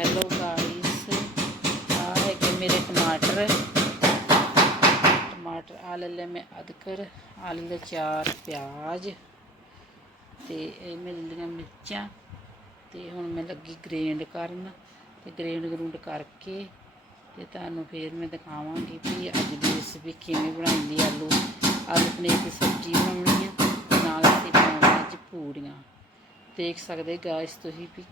Hello guys ਆ ਹੈਗੇ ਮੇਰੇ ਟਮਾਟਰ। ਟਮਾਟਰ ਆ ਲੈ ਲੈ ਮੈਂ ਅਦਰਕ ਆ ਲੈ ਲੈ ਚਾਰ ਪਿਆਜ਼ ਤੇ ਇਹ ਮੈਂ ਲੈ ਲਈਆਂ ਮਿਰਚਾਂ ਤੇ ਹੁਣ ਮੈਂ ਲੱਗੀ ਗ੍ਰੈਂਡ ਕਰਨ ਤੇ ਗ੍ਰੈਂਡ ਗਰੂੰਡ ਕਰਕੇ ਤੇ ਤੁਹਾਨੂੰ ਫੇਰ ਮੈਂ ਦਿਖਾਵਾਂਗੀ ਵੀ ਅੱਜ ਦੀ ਰੈਸਪੀ ਕਿਵੇਂ ਬਣਾਉਂਦੀ ਆਲੂ ਆਲੂ ਪਨੀਰ ਦੀ ਸਬਜ਼ੀ ਬਣਾਉਣੀ ਆ ਤੇ ਨਾਲ ਅਸੀਂ ਬਣਾਉਣਾ ਅੱਜ ਪੂੜੀਆਂ। ਦੇਖ ਸਕਦੇ ਗਾਇਸ ਤੁਸੀਂ ਵੀ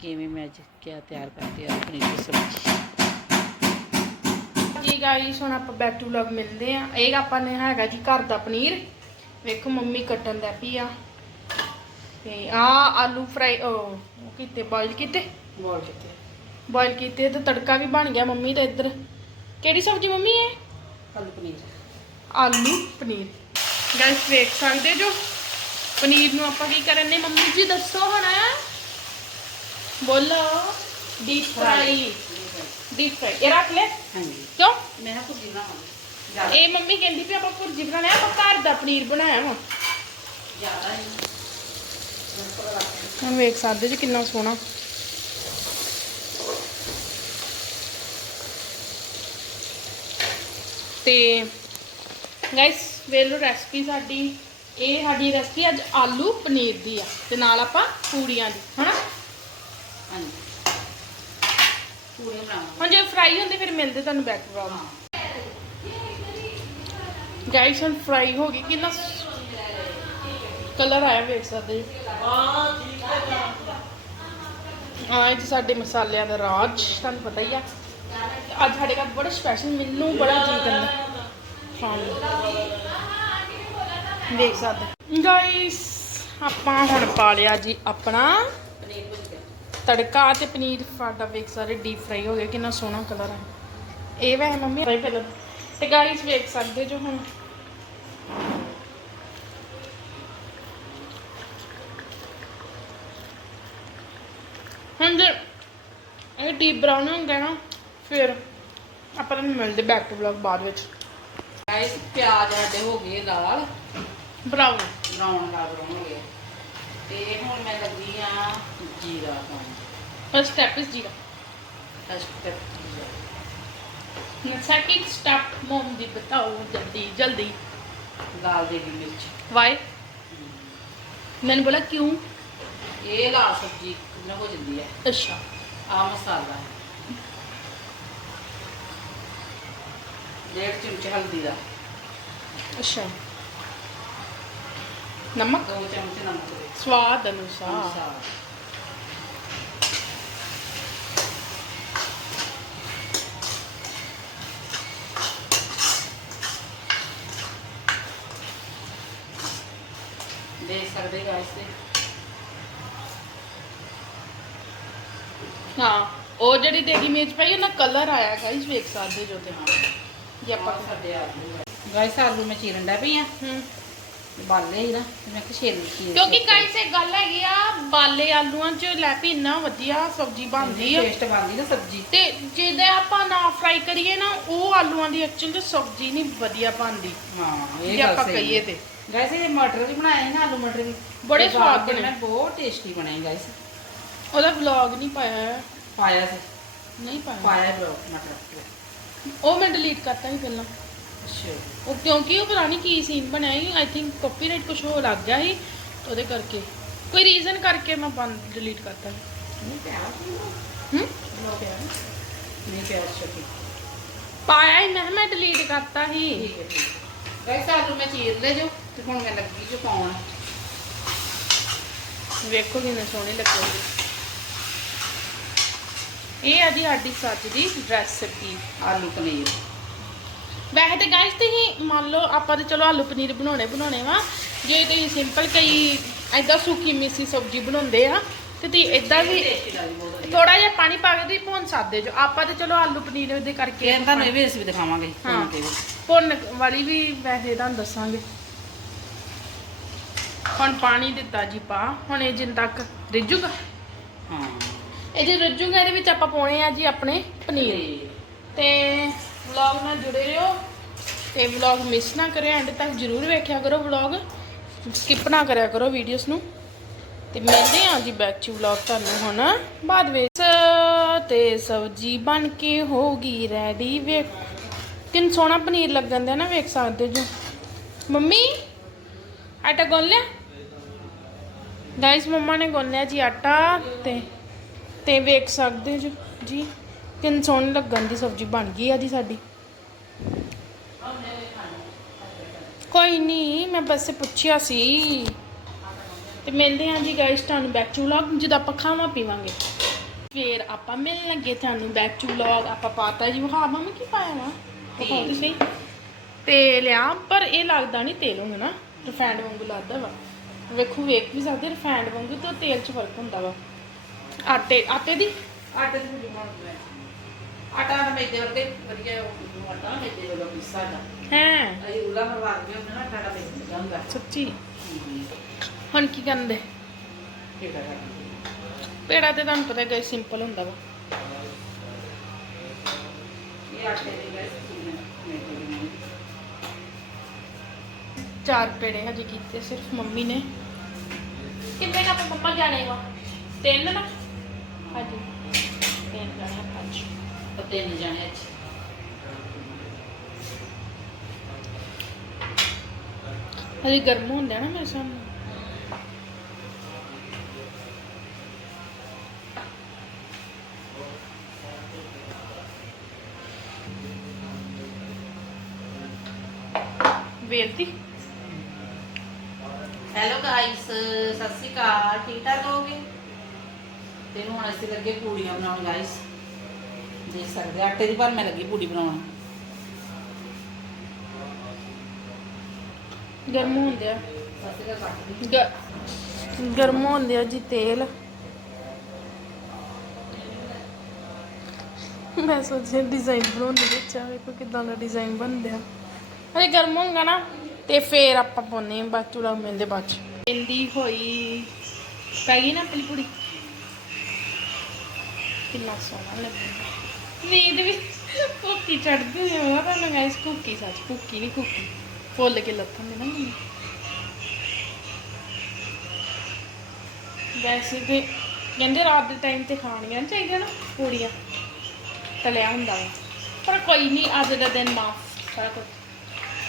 ਕਿਵੇਂ ਮੈਂ ਅੱਜ ਕਿਆ ਤਿਆਰ ਕਰਦੀ ਆ ਪਨੀਰ ਦੀ ਸਬਜ਼ੀ ਜੀ ਗਾਈਸ ਹੁਣ ਆਪਾਂ ਬੈਕ ਟੂ ਵਲੌਗ ਮਿਲਦੇ ਆ ਇਹ ਆਪਾਂ ਨੇ ਹੈਗਾ ਜੀ ਘਰ ਦਾ ਪਨੀਰ। ਵੇਖੋ ਮੰਮੀ ਕੱਟਣ ਦਾ ਪਈ ਆ। ਤੇ ਆ ਆਲੂ ਫਰਾਈ ਉਹ ਕੀਤੇ ਬੋਇਲ ਕੀਤੇ? ਬੋਲ ਕਿਤੇ। ਬੋਇਲ ਕੀਤੇ ਤੇ ਤੜਕਾ ਵੀ ਬਣ ਗਿਆ ਮੰਮੀ ਦਾ ਇੱਧਰ। ਕਿਹੜੀ ਸਬਜ਼ੀ ਮੰਮੀ ਹੈ ਆਲੂ ਪਨੀਰ। ਆਲੂ ਪਨੀਰ। ਗਾਇਸ ਵੇਖ ਸਕਦੇ ਜੋ? ਪਨੀਰ ਨੂੰ ਆਪਾਂ ਕੀ ਕਰਨ ਨੇ? ਮੰਮੀ ਜੀ ਦੱਸੋ ਹੁਣ। ਬੋਲੋ ਡੀਪ ਫਰਾਈ ਡੀਪ ਫਰਾਈ ਇਹ ਰੱਖ ਲੈ ਹਾਂਜੀ ਕਿਉਂ ਮੈਂ ਨਾ ਭੁੱਜੀ ਬਣਾਵਾਂਗੀ ਇਹ ਮੰਮੀ ਕਹਿੰਦੀ ਵੀ ਆਪਾਂ ਭੁਰਜੀ ਬਣਾਣਾ ਆਪਾਂ ਘਰ ਦਾ ਪਨੀਰ ਬਣਾਇਆ ਵਾ ਜ਼ਿਆਦਾ ਹੀ ਹੁਣ ਵੇਖ ਸਕਦੇ ਜੀ ਕਿੰਨਾ ਸੋਹਣਾ ਤੇ ਗਾਇਸ ਵੇਲੋ ਰੈਸਪੀ ਸਾਡੀ ਇਹ ਸਾਡੀ ਰੈਸਪੀ ਅੱਜ ਆਲੂ ਪਨੀਰ ਦੀ ਆ ਤੇ ਨਾਲ ਆਪਾਂ ਪੂੜੀਆਂ ਦੀ ਹਨਾ ਹਾਂਜੀ ਪੂਰੇ ਬਣਾਵਾਂਗੇ ਹੁਣ ਜੇ ਫਰਾਈ ਹੁੰਦੇ ਫਿਰ ਮਿਲਦੇ ਤੁਹਾਨੂੰ ਬੈਕ ਹਾਂ ਗਾਇਸ ਹੁਣ ਫਰਾਈ ਹੋ ਗਈ। ਕਿੰਨਾ ਕਲਰ ਆਇਆ ਵੇਖ ਸਕਦੇ ਜੀ ਆ ਇਹ 'ਚ ਸਾਡੇ ਮਸਾਲਿਆਂ ਦਾ ਰਾਜ ਤੁਹਾਨੂੰ ਪਤਾ ਹੀ ਆ। ਅੱਜ ਸਾਡੇ ਘਰ ਬੜਾ ਸਪੈਸ਼ਲ ਮੈਨੂੰ ਬੜਾ ਜੀ ਕਰਦਾ। ਖਾਣ ਵੇਖ ਸਕਦੇ ਗਾਇਸ ਆਪਾਂ ਹੁਣ ਪਾ ਲਿਆ ਜੀ ਆਪਣਾ ਪਨੀਰ ਤੜਕਾ ਤੇ ਪਨੀਰ ਸਾਡਾ ਵੇਖ ਸਾਰੇ ਡੀਪ ਫਰਾਈ ਹੋ ਗਿਆ ਕਿੰਨਾ ਸੋਹਣਾ ਕਲਰ ਹੈ ਇਹ ਵੈਸੇ ਮੰਮੀ ਫਰਾਈ ਪਹਿਲਾਂ ਤੇ ਗਾਇਸ ਵੇਖ ਸਕਦੇ ਜੋ ਹੁਣ। ਹੁਣ ਜੇ ਇਹ ਡੀਪ ਬਰਾਊਨ ਹੋ ਗਿਆ ਨਾ ਫਿਰ ਆਪਾਂ ਨੂੰ ਮਿਲਦੇ ਬੈਕ ਟੂ ਵਲੌਗ ਬਾਅਦ ਵਿੱਚ। ਗਾਇਸ ਪਿਆਜ਼ ਸਾਡੇ ਹੋ ਗਏ ਲਾਲ। ਬਰਾਊਨ ਬਰਾਉਨ ਲਾਲ ਬਰਾਉਨ ਹੋ ਗਏ। ਤੇ ਹੁਣ ਮੈਂ ਲੱਗੀ ਆ ਜੀਰਾ ਪਾਉਣ First step is zero. First step is zero. The second step, mom, the batao, jaldi, jaldi. लाल देगी मिर्च वाई मैंने बोला क्यों ये लाल सब्जी कितना हो जल्दी है अच्छा आ मसाला है डेढ़ चमच हल्दी का अच्छा नमक दो चमच नमक स्वाद अनुसार ਦੇਖ ਸਕਦੇ ਗਾਇਸ ਤੇ। हाँ ਉਹ ਜਿਹੜੀ ਦੇਗੀ ਮਿਰਚ ਪਈ ਉਹਨਾਂ ਕਲਰ ਆਇਆ ਗਾਇਸ ਵੇਖ ਸਕਦੇ ਜੋ ਤੇ ਜੇ ਆਪਾਂ ਆਪਾਂ ਸਾਡੇ ਆਲੂ ਗਾਇਸ ਆਲੂ ਮੈਂ ਚੀਰਨ ਦਾ ਪਈ ਆ। ਹੂੰ। ਬਾਲੇ ਹੀ ਨਾ ਤੇ ਮੈਂ ਕਿਹਾ ਛੇਲ ਚੀਰ ਕਿਉਂਕਿ ਗਾਇਸ ਇਹ ਗੱਲ ਹੈਗੀ ਆ ਬਾਲੇ ਆਲੂਆਂ ਚ ਲੈ ਪੀ ਇੰਨਾ ਵਧੀਆ ਸਬਜ਼ੀ ਬਣਦੀ ਆ। ਟੇਸਟ ਬਣਦੀ ਨਾ ਸਬਜ਼ੀ। ਤੇ ਜਿਹਦੇ ਆਪਾਂ ਨਾ ਫਰਾਈ ਕਰੀਏ ਨਾ ਉਹ ਆਲੂਆਂ ਦੀ ਐਕਚੁਅਲ ਚ ਸਬਜ਼ੀ ਨਹੀਂ ਵਧੀਆ ਬਣਦੀ। ਹਾਂ ਇਹ ਆਪਾਂ ਕਹੀਏ ਤੇ। ਗਾਇਸ ਇਹ ਮਟਰ ਵੀ ਬਣਾਏ ਸੀ ਨਾ ਆਲੂ ਮਟਰ ਵੀ। ਬੜੇ ਤੇ ਸਵਾਦ ਬਾਅਦ ਚ ਬਣੇ। ਮੈਂ ਬਹੁਤ ਟੇਸਟੀ ਬਣੇ ਗਾਇਸ ਉਹਦਾ ਵਲੌਗ ਨਹੀਂ ਪਾਇਆ ਹੈ। ਪਾਇਆ ਸੀ। ਨਹੀਂ ਪਾਇਆ। ਪਾਇਆ ਬਰੋ ਮਟਰ ਉਹ ਮੈਂ ਡਿਲੀਟ ਕਰਤਾ ਸੀ ਪਹਿਲਾਂ। ਅੱਛਾ। ਉਹ ਕਿਉਂਕਿ ਉਹ ਪਤਾ ਨਹੀਂ ਕੀ ਸੀਨ ਬਣਿਆ ਸੀ। ਆਈ ਥਿੰਕ ਕਾਪੀਰਾਈਟ ਕੁਝ ਹੋ ਲੱਗ ਗਿਆ ਸੀ ਉਹਦੇ ਕਰਕੇ। ਕੋਈ ਰੀਜ਼ਨ ਕਰਕੇ ਮੈਂ ਬੰਦ ਡਿਲੀਟ ਕਰਤਾ ਸੀ। ਨਹੀਂ ਪਿਆ ਹੂੰ? ਲੋ ਪਿਆ। ਨਹੀਂ ਪਿਆ ਅੱਛਾ ਠੀਕ। ਪਾਇਆ ਹੀ ਮੈਂ ਕਿਹਾ ਮੈਂ ਡਿਲੀਟ ਕਰਤਾ ਸੀ। ਠੀਕ ਹੈ ਠੀਕ। ਗਾਇਸ ਆਲੂ ਮੈਂ ਚੀਰ ਲੈ ਜੋ ਤੇ ਹੁਣ ਮੈਂ ਲੱਗੀ ਜੋ ਪਾਉਣ। ਵੇਖੋ ਕਿੰਨੇ ਸੋਹਣੇ ਲੱਗਣਗੇ ਇਹ ਆ ਜੀ ਸਾਡੀ ਸੱਚ ਦੀ ਰੈਸਿਪੀ ਆਲੂ ਪਨੀਰ। ਵੈਸੇ ਤੇ ਗਾਇਸ ਤੁਸੀਂ ਮੰਨ ਲਓ ਆਪਾਂ ਤੇ ਚਲੋ ਆਲੂ ਪਨੀਰ ਬਣਾਉਣੇ ਬਣਾਉਣੇ ਵਾ। ਜੇ ਤੁਸੀਂ ਸਿੰਪਲ ਕਈ ਐਦਾਂ ਸੁੱਕੀ ਮਿੱਸੀ ਸਬਜ਼ੀ ਬਣਾਉਂਦੇ ਆ ਤੇ ਤੁਸੀਂ ਇਦਾਂ ਵੀ ਥੋੜਾ ਜਿਹਾ ਪਾਣੀ ਪਾ ਕੇ ਤੁਸੀਂ ਭੁੰਨ ਸਕਦੇ ਜੋ। ਆਪਾਂ ਤੇ ਚਲੋ ਆਲੂ ਪਨੀਰ ਦੇ ਕਰਕੇ ਤੁਹਾਨੂੰ ਇਹ ਵੀ ਰੈਸਿਪੀ ਦਿਖਾਵਾਂਗੇ। ਹਾਂ। ਭੁੰਨ ਵਾਲੀ ਵੀ ਵੈਸੇ ਤੁਹਾਨੂੰ ਦੱਸਾਂਗੇ। ਹੁਣ ਪਾਣੀ ਦਿੱਤਾ ਜੀ ਪਾ ਹੁਣ ਇਹ ਜਿੰਨ ਤੱਕ ਰਿੱਝੂਗਾ। ਹਾਂ। ਇਹ ਜੇ ਰਿੱਝੂਗਾ ਇਹਦੇ ਵਿੱਚ ਆਪਾਂ ਪਾਉਣੇ ਆ ਜੀ ਆਪਣੇ ਪਨੀਰ। ਤੇ ਵਲੌਗ ਨਾਲ ਜੁੜੇ ਰਹੋ ਤੇ ਵਲੌਗ ਮਿਸ ਨਾ ਕਰਿਓ ਐਂਡ ਤੱਕ ਜਰੂਰ ਵੇਖਿਆ ਕਰੋ ਵਲੌਗ। ਸਕਿਪ ਨਾ ਕਰਿਆ ਕਰੋ ਵੀਡੀਓਜ਼ ਨੂੰ। ਤੇ ਮਿਲਦੇ ਹਾਂ ਜੀ ਬੈਕ ਟੂ ਵਲੌਗ ਤੁਹਾਨੂੰ ਹੁਣ। ਬਾਅਦ ਵਿੱਚ ਤੇ ਸਬਜੀ ਬਣ ਕੇ ਹੋ ਗਈ ਰੈਡੀ ਵੇਖ। ਕਿੰਨ ਸੋਹਣਾ ਪਨੀਰ ਲੱਗਣ ਦਿਆ ਨਾ ਵੇਖ ਸਕਦੇ ਜੋ। ਮੰਮੀ ਆਟਾ ਗੁੰਨ ਲਿਆ? ਗਾਇਸ ਮੰਮਾ ਨੇ ਗੁੰਨ ਲਿਆ ਜੀ ਆਟਾ ਤੇ ਤੇ ਵੇਖ ਸਕਦੇ ਜੋ ਜੀ ਕਿੰਨ ਸੋਹਣੀ ਲੱਗਣ ਦੀ ਸਬਜੀ ਬਣ ਗਈ ਆ ਜੀ ਸਾਡੀ। ਕੋਈ ਨਹੀਂ ਮੈਂ ਬਸ ਪੁੱਛਿਆ ਸੀ। ਤੇ ਮਿਲਦੇ ਹਾਂ ਜੀ ਗਾਇਸ ਤੁਹਾਨੂੰ ਬੈਕ ਟੂ ਵਲੌਗ ਜਦੋਂ ਆਪਾਂ ਖਾਵਾਂ ਪੀਵਾਂਗੇ। ਫੇਰ ਆਪਾਂ ਮਿਲਣ ਲੱਗੇ ਤੁਹਾਨੂੰ ਬੈਕ ਟੂ ਵਲੌਗ ਆਪਾਂ ਪਾਤਾ ਜੀ ਹਾਂ ਮੰਮੀ ਕੀ ਪਾਇਆ ਵਾ? ਦਿਖਾਓ ਤੇ ਸਹੀ ਤੇਲ ਆ ਪਰ ਇਹ ਲੱਗਦਾ ਨਹੀਂ ਤੇਲ ਹੁੰਦਾ ਨਾ ਰਿਫਾਈਂਡ ਵਾਂਗੂ ਲੱਗਦਾ ਵਾ। ਵੇਖੋ ਵੇਖ ਵੀ ਸਕਦੇ ਰਿਫਾਈਂਡ ਵਾਂਗੂ ਤੇ ਤੇਲ 'ਚ ਫ਼ਰਕ ਹੁੰਦਾ ਵਾ। ਆਟੇ ਆਟੇ ਦੀ? ਆਟੇ ਦੀ ਬਣਾਉਂਦੀ ਮੈਂ। ਆਟਾ ਤਾਂ ਮੈਦੇ ਵਰਗੇ ਵਧੀਆ ਉਹ ਆਟਾ ਮੈਦੇ ਵਾਲਾ ਪਿੱਸਾ ਦਾ ਹੈ? ਅਈ ਉਲਾ ਮਰਵਾ ਕੇ ਹੁੰਦਾ ਨਾ ਆਟਾ ਮੈਦੇ ਦਾ ਹੁੰਦਾ ਸੱਚੀ? ਹੁਣ ਕੀ ਕਰਦੇ ਹੈ ਪੇੜਾ ਤੇ ਤੁਹਾਨੂੰ ਪਤਾ ਗਈ ਸਿੰਪਲ ਹੁੰਦਾ ਵਾ। ਇਹ ਆਟੇ ਦੀ ਚਾਰ ਪੇੜੇ ਹਜੇ ਕੀਤੇ ਸਿਰਫ ਮੰਮੀ ਨੇ। ਕਿੰਨੇ ਕੱਪ ਮੰਮਾ ਜਾਣੇ ਵਾ? ਤਿੰਨ ਨਾ? ਹਾਂਜੀ। ਤਿੰਨ ਜਾਣੇ ਆ ਪੰਜ। ਪਤੇ ਨਹੀਂ ਜਾਣੇ ਅੱਜ ਹਜੇ ਗਰਮ ਹੁੰਦਾ ਨਾ ਮੇਰੇ ਸਾਹਮਣੇ। ਵੇਲਤੀ ਹੈਲੋ ਗਾਇਸ ਸਤਿ ਸ਼੍ਰੀ ਅਕਾਲ। ਠੀਕ ਠਾਕ ਹੋਗੇ ਤੇ ਹੁਣ ਅਸੀਂ ਲੱਗੇ ਪੂੜੀਆਂ ਬਣਾਉਣ ਗਾਇਸ ਦੇਖ ਸਕਦੇ ਆਟੇ ਦੀ ਪਰ ਮੈਂ ਲੱਗੀ ਪੂੜੀ ਬਣਾਉਣ। ਗਰਮ ਹੁੰਦੇ ਆ। ਸਤਿ ਸ਼੍ਰੀ ਅਕਾਲ ਕੱਟ ਦੀ ਗ- ਗਰਮ ਹੁੰਦੇ ਆ ਜੀ ਤੇਲ। ਮੈਂ ਸੋਚਿਆ ਡਿਜ਼ਾਈਨ ਬਣਾਉਣ ਦੇ ਵਿੱਚ ਆ ਵੇਖੋ ਕਿਦਾਂ ਦਾ ਡਿਜ਼ਾਈਨ ਬਣਦਿਆ ਅਰੇ ਗਰਮ ਹੋਊਗਾ ਨਾ। ਤੇ ਫੇਰ ਆਪਾਂ ਪਾਉਨੇ ਆ ਬਾਅਦ ਚੂੜਾ ਮਿਲਦੇ ਬਾਅਦ ਚ। ਪਿੰਦੀ ਹੋਈ ਪੈ ਗਈ ਨਾ ਆਪਣੀ ਕੁੜੀ ਕਿੰਨਾ ਸੋਹਣਾ ਲੱਗਦਾ। ਨੀਂਦ ਵੀ ਕੁੱਕੀ ਚੜਦੀ ਹੈ ਉਹ ਤਾਂ ਗਾਇਸ ਕੁੱਕੀ ਸੱਚ ਕੁੱਕੀ ਨਹੀਂ ਕੁੱਕੀ ਫੁੱਲ ਕੇ ਲੱਥਣ ਦੇ ਨਾ ਮੈਨੂੰ ਵੈਸੇ ਤੇ ਕਹਿੰਦੇ ਰਾਤ ਦੇ ਟਾਈਮ ਤੇ ਖਾਣੀਆਂ ਚਾਹੀਦੀਆਂ ਨਾ ਪੂੜੀਆਂ। ਤਲਿਆ ਹੁੰਦਾ ਵਾ। ਪਰ ਕੋਈ ਨਹੀਂ ਅੱਜ ਦਾ ਦਿਨ ਮਾਫ ਸਾਰਾ ਕੁਝ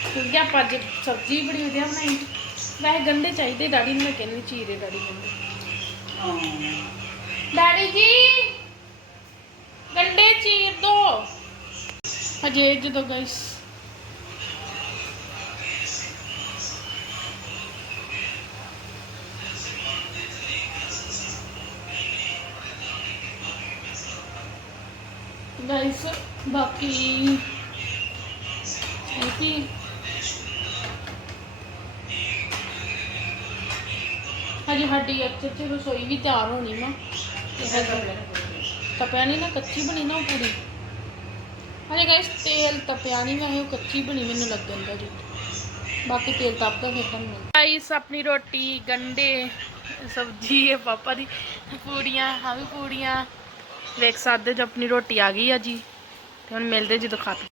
ਕਿਉਂਕਿ ਆਪਾਂ ਅੱਜ ਸਬਜ਼ੀ ਬੜੀ ਵਧੀਆ ਬਣਾਈ। ਵੈਸੇ ਗੰਡੇ ਚਾਹੀਦੇ ਡੈਡੀ ਨੂੰ, ਮੈਂ ਕਹਿੰਦੀ ਚੀਰੇ ਡੈਡੀ ਕਹਿੰਦੇ। ਡੈਡੀ ਜੀ, ਗੰਡੇ ਚੀਰ ਦੋ। ਹਜੇ ਜਦੋਂ ਗਾਇਸ ਗਾਇਸ, ਬਾਕੀ, ਇਹ ਕਿ? ਹਜੇ ਸਾਡੀ ਅੱਛੇ ਰਸੋਈ ਵੀ ਤਿਆਰ ਹੋਣੀ ਹਜੇ ਤਪਿਆ ਨਹੀਂ ਨਾ ਕੱਚੀ ਬਣੀ ਨਾ ਉਹ ਪੂਰੀ। ਹਜੇ ਗਾਇਸ ਤੇਲ ਤਪਿਆ ਨਹੀਂ ਮੈਂ ਉਹ ਕੱਚੀ ਬਣੀ ਮੈਨੂੰ ਲੱਗਣ ਦਾ ਜੀ। ਬਾਕੀ ਤੇਲ ਤਪਦਾ ਫਿਰ ਤੁਹਾਨੂੰ ਗਾਇਸ ਆਪਣੀ ਰੋਟੀ ਗੰਡੇ ਸਬਜ਼ੀ ਹੈ ਪਾਪਾ ਦੀ ਪੂੜੀਆਂ ਹਾਂ ਵੀ ਪੂੜੀਆਂ। ਵੇਖ ਸਕਦੇ ਜੋ ਆਪਣੀ ਰੋਟੀ ਆ ਗਈ ਆ ਜੀ। ਤੇ ਹੁਣ ਮਿਲਦੇ ਜਦੋਂ ਖਾ ਪੀ।